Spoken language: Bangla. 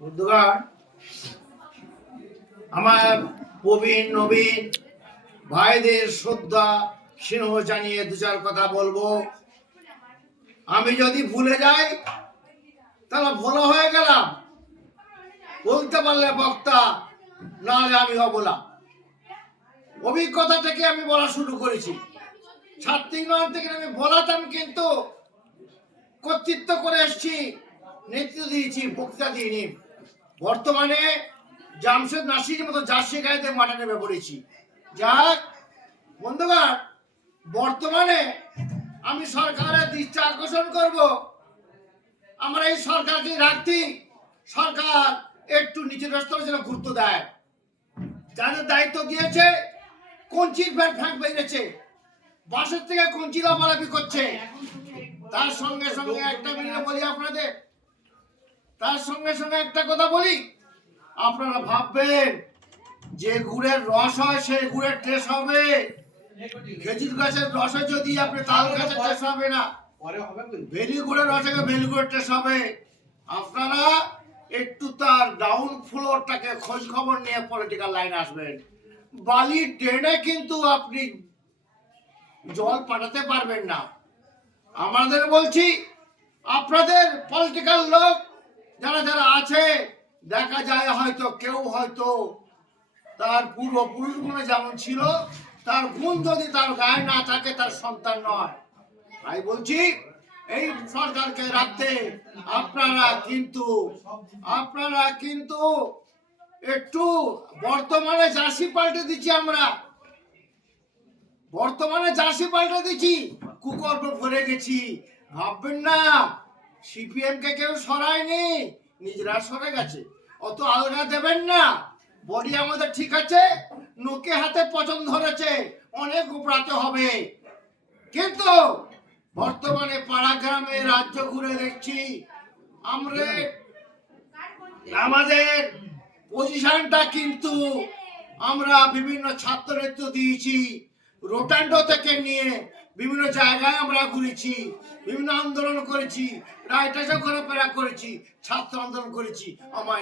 বন্ধুগণ, আমার প্রবীণ নবীন ভাইদের শ্রদ্ধা স্নেহ জানিয়ে দু চার কথা বলবো। আমি যদি ভুলে যাই তাহলে ভোলা হয়ে গেলাম, বলতে পারলে বক্তা, নাহলে আমি অবলা। অভিজ্ঞতা থেকে আমি বলা শুরু করেছি। ছাত্রীগণ থেকে আমি বলাতাম, কিন্তু কর্তৃত্ব করে এসছি, নেতৃত্ব দিয়েছি, বক্তৃতা দিইনি। বর্তমানে জামশেদ নাসিরের মতো জার্সি গাইতে মাঠে নেমে পড়েছি। যাক বন্ধুগণ, বর্তমানে আমি সরকারের দৃষ্টি আকর্ষণ করব। আমরা এই সরকারকে রাখতে, সরকার একটু নিচের রাস্তার জন্য গুরুত্ব দেয়। যাদের দায়িত্ব দিয়েছে, কঞ্চির ফ্যাঁক বেরিয়েছে, বাসের থেকে কঞ্চি লাফালাফি করছে। তার সঙ্গে সঙ্গে একটা মিনিট বলি আপনাদের, তার সঙ্গে সঙ্গে একটা কথা বলি। আপনারা ভাববেন যে গুড়ের রস হয় সেই গুড়ের টেস্ট হবে, খেজুর গাছের রসে যদি আপনি তাল গাছের টেস্ট হবে না, ভেলি গুড়ের রসে ভেলি গুড়ের টেস্ট হবে। আপনারা একটু তার ডাউন ফ্লোরটাকে খোঁজ খবর নিয়ে পলিটিক্যাল লাইন আসবেন। বালির ড্রেনে কিন্তু আপনি জল পাঠাতে পারবেন না। আমাদের বলছি, আপনাদের পলিটিক্যাল লোক যারা যারা আছে, দেখা যায় হয়তো কেউ হয়তো তার পূর্বপুরুষগুলো যেমন ছিল, তার গুণ যদি তার গায়ে না থাকে, তার সন্তান নয়। তাই বলছি, এই সরকারকে রাখতে আপনারা কিন্তু একটু বর্তমানে জার্সি পাল্টে দিচ্ছি। আমরা বর্তমানে জার্সি পাল্টে দিচ্ছি, কুকর্ম ভরে গেছি। ভাববেন না সিপিএম কে কেউ সরায়নি, নিজেরা সরে গেছে। অত আলগা দেবেন না। বডি আমাদের ঠিক আছে, নোকে হাতে পছন্দ ধরেছে, অনেক উপরাতে হবে। কিন্তু বর্তমানে পাড়া গ্রামে রাজ্য ঘুরে দেখছি, আমাদের পজিশনটা কিন্তু আমরা বিভিন্ন ছাত্র নেতৃত্ব দিয়েছি। রোটান্ডো থেকে নিয়ে বিভিন্ন জায়গায় আমরা ঘুরেছি, বিভিন্ন আন্দোলন করেছি, রাইটাসে ঘোরাফেরা করেছি, ছাত্র আন্দোলন করেছি। আমার